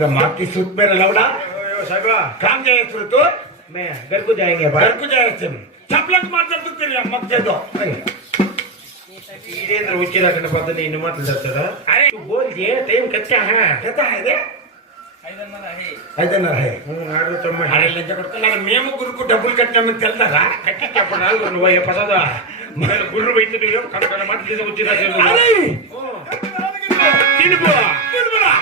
तेरा माँ की सूट में लौड़ा साहब काम जाए तो मैं घर को जाएंगे घर को जाए चपलक मारता तू तेरी अम्मा दे दो इधर ऊँचे रखने पता नहीं इन्हें मत लेता अरे तू बोल दिए टाइम कच्चा है कहता है रे ఐదన్నర है आडू तम्मा అరే లంచ కొడుకున్నారా మేము గురుకు డబ్బులు కట్టామని తెలుతారా కట్టి చెప్పనాలు నువ్వు పసదా మరి గుర్రు బయట కనకన మాట తీసి వచ్చిరా అరే తినుపో తినుపరా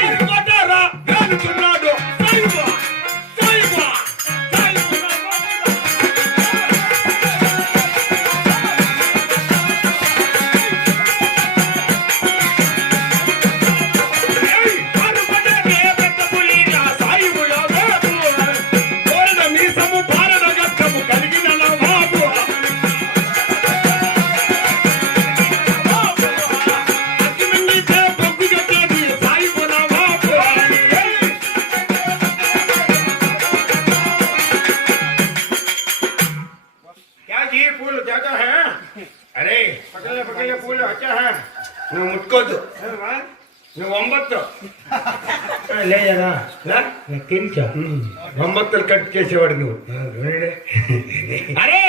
ఏం కొట్టారా గాలుచున్నాడు సాయిబా సాయిబా నువ్వు ముట్టుకోద్దు నువ్వు 9 లేదా తెలుసా 9 కట్ చేసేవాడు నువ్వు अरे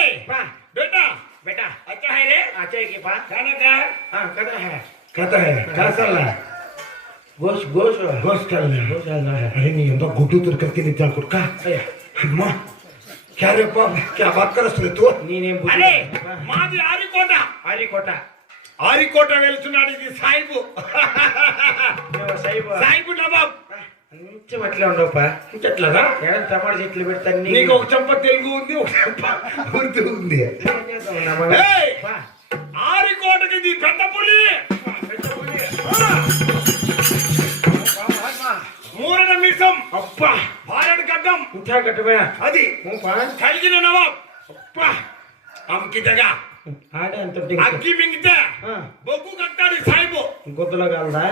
बेटा बेटा अच्छा है रे अच्छा है के पास खाना क्या हाँ कहता है क्या चल रहा है गोश गोश गोश्त चल रहा है गोश चल रहा है अरे नहीं हम तो गुड्डू तुर करके नहीं चल कुड़का अम्मा क्या रे पाप क्या बात कर रहे तू नीने अरे मादी आरीकोटा ఆరికోట వెళ్తున్నాడు ఇది సాయిబు సాయిబు నవాబ్ కొంచెం అట్లా ఉండవుపా ఇంకెట్లాగా టమాటా చెట్లు పెడతాను నీకు ఒక చెంప తెలుగు ఉంది ఒక చెంప ఉర్దూ ఉంది ఆరికోటకి ఇది పెద్ద పులి మూరన మిసం అబ్బా భారత గడ్డం ఇంకా గడ్డమా అది కలిగిన నవాబ్ అబ్బా అమ్కి జగ ఆడ ఎంత అక్కి మింగితే బొగ్గు కట్టాడు సాయిబు గొద్దలో కాలదా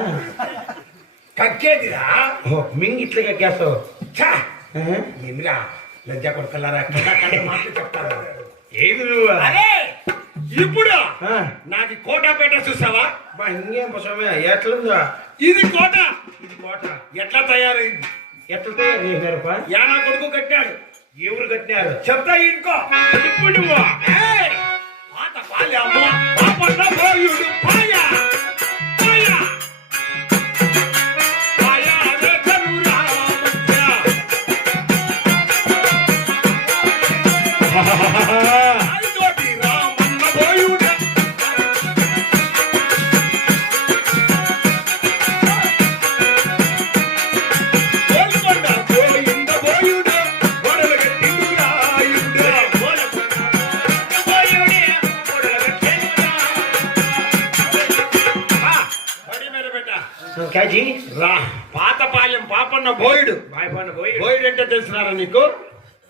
కక్కేదిరా మింగి ఇట్లా కక్కేస్తావు ఏంద్రా లజ్జ కొడతలారా కథ మాటలు చెప్తారా ఏది నువ్వు అరే ఇప్పుడు నాది కోటపేట చూసావా ఇంకేం పసమే ఎట్లుందా ఇది కోట ఎట్లా తయారైంది ఎట్లా తయారు చేశారప్ప యానా కొడుకు కట్టాడు ఎవరు కట్టినారు చెప్తా ఇంకో ఇప్పుడు నువ్వు పాత పాలెమ్మ పాపన్న పోయుడు పాయ పాయ పాయ అదే కరురా ఐదోటి రామన్న పోయుడు గోల్కొండ పోయింద పోయుడు గొడవలు కట్టిండు రాయుడు కాజీ రా పాతపాలెం పాపన్న బోయుడు బోయుడు అంటే తెలిసినారా నీకు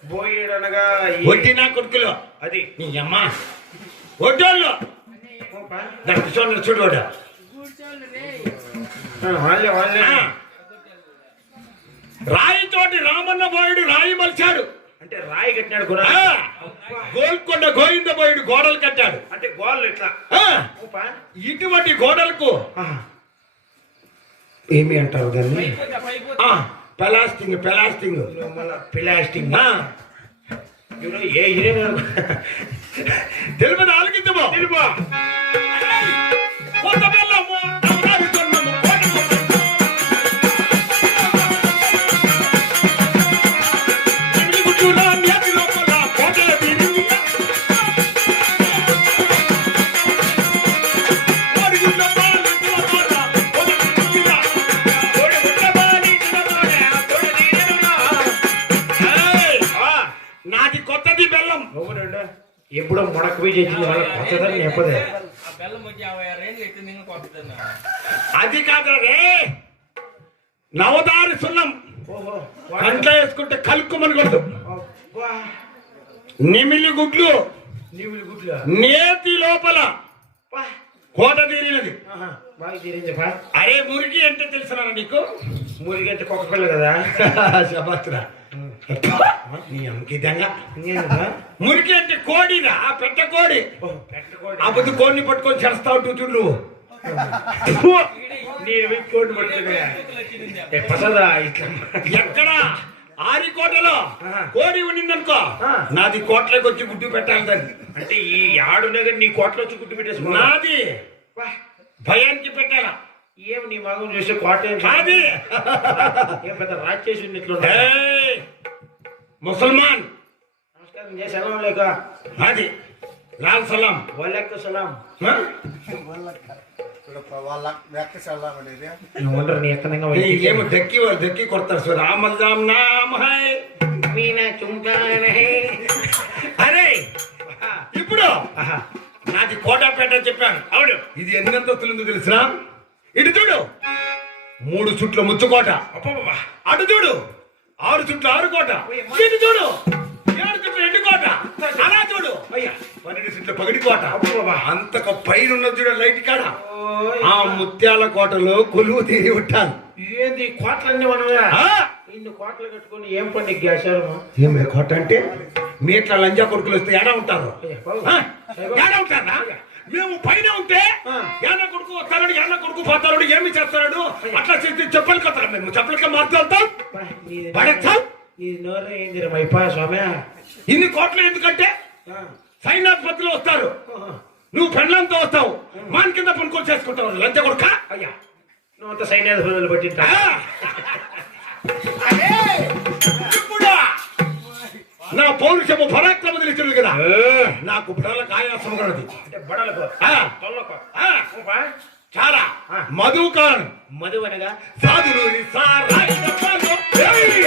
బోయేడు అనగా ఒట్టినా కొడుకులు అది నీ అమ్మ ఒడ్డోళ్ళు కూర్చోండి చూడవాడు వాళ్ళే వాళ్ళే రాయితోటి రామన్న బోయుడు రాయి మలిచాడు అంటే రాయి కట్టినాడు కూడా గోల్కొండ గోవింద బోయుడు గోడలు కట్టాడు అంటే గోళ్ళు ఎట్లా ఇటువంటి గోడలకు ఏమి అంటారు దాన్ని పెలాస్టింగ్ ప్లాస్టింగ్ ఏ తెలుగు ఆలకిద్దాము తెలుగు కొత్త బెల్లము ఎప్పుడో మొడకపోయి చేసింది వాళ్ళ కొత్తదని చెప్పదే అది కాదే నవదారి సున్నం కంట్లో వేసుకుంటే కలుక్కుమని కొడుతు నిమిలి గుడ్లు నేతి లోపల కోట తీరినది అరే మురికి అంటే తెలుసునా నీకు మురికి అంటే కుక్క పిల్ల కదా శబాత్రా నీ అంకితంగా మురికి అంటే కోడిరా పెట్ట కోడి అప్పుడు కోడిని పట్టుకొని చేస్తా ఉంటూ చూడు నేను పోయి కోడి పడుతున్నా ప్రసాద ఇట్లా ఎక్కడ ఆరికోటలో ఆహా. కోడి ఉండిందనుకో ఆ. నాది కోట్లోకి వచ్చి గుడ్డు పెట్టాలి దాన్ని. అంటే ఈ ఆడునే కానీ నీ కోట్లో వచ్చి గుడ్డు పెట్టేసుకున్నా నాది భయానికి పెట్టాలా ఏం నీ మగం చూస్తే కోట ఏం అది ఏం పెద్ద రాజేసి ఇట్లా ఏయ్, ముసల్మాన్ నమస్కారం చేసాను లేక అది లాల్ సలాం వాళ్ళకు సలాం ఆ? వాళ్ళ వెక్క చల్లామనేది నువ్వు ఉండరు నీ ఎక్కడంగా ఏమో దక్కి కొడతారు సార్ రామదాం నామ్ హై మీనా చుంకానే అరే ఇప్పుడు ఆహా నాది కోటాపేట అని చెప్పాను అవును ఇది ఎన్ని అంతస్తులు తెలిసినా ఇటు చూడు 3 చుట్ల ముచ్చుకోట అబ్బబ్బబ్బా. అటు చూడు 6 చుట్ల 6 కోట ఇటు చూడు 7 చుట్ల 2 కోట అలా చూడు అయ్యా 12 చుట్ల పగిడి కోట అబ్బబ్బబ్బా. అంతకు పైన ఉన్నది చూడు లైట్ కాడ ఓయ్. ఆ ముత్యాల కోటలో కొలువు తీరి ఉంటాను ఏంది కోట్లన్నీ మనమే ఆ? ఇన్ని కోట్లు కట్టుకొని ఏం పండి గ్యాసారు ఏమే కోట అంటే మీ ఇట్లా లంజా కొడుకులు వస్తే ఏడా ఉంటారు అయ్యా, బాబు. ఆ? ఏడా ఉంటారా మేము పైన ఉంటే ఆ. యాన కొడుకు వస్తాడు యాన కొడుకు పోతాడు ఏమి చేస్తాడు అట్లా చేసి చెప్పలు కదా మేము చెప్పలకే మాట్లాడతాం పడేస్తాం ఇది నోరు ఏంది మైపా స్వామి ఇన్ని కోట్లు ఎందుకంటే సైన్యాధిపతులు వస్తారు నువ్వు పెండ్లంతో వస్తావు మాన్ కింద పనుకొని చేసుకుంటావు లంచ కొడుక అయ్యా నువ్వు అంత సైన్యాధిపతులు పట్టింటా ఇప్పుడు నా పౌరుషము పరాక్రమ తెలిసింది కదా నాకు బుడలకు ఆయాసం కలది అంటే బడలకు ఆ. తొల్లకు ఆ, చాలా ఆ. మధుకాన్ మధు అనగా సాధులు సారాయి డబ్బాలు. ఏయ్!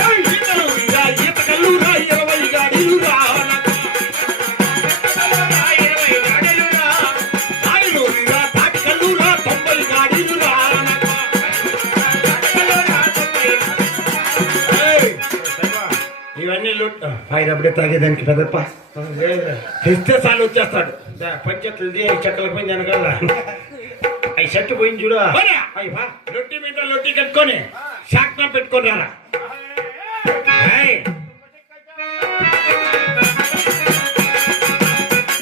ఏయ్, ఈతలు రా, ఈత కళ్ళు రా, 20 గాడిలు రా. రాయలు రా, తాటి కళ్ళు రా, 90 గాడిలు రా. ఏయ్, ఇవన్నీ లుట్ ఆయన అప్పుడే తాగేదానికి పెద్దప్ప లేదు తెస్తే చాలు వచ్చేస్తాడు పంచెట్లది చెక్కలకు పోయింది వెనకాల అవి చెట్టు పోయింది చూడు పోరా. అయ్యి బా లొట్టి మీద లొట్టి కట్టుకొని శాఖన పెట్టుకొని రారా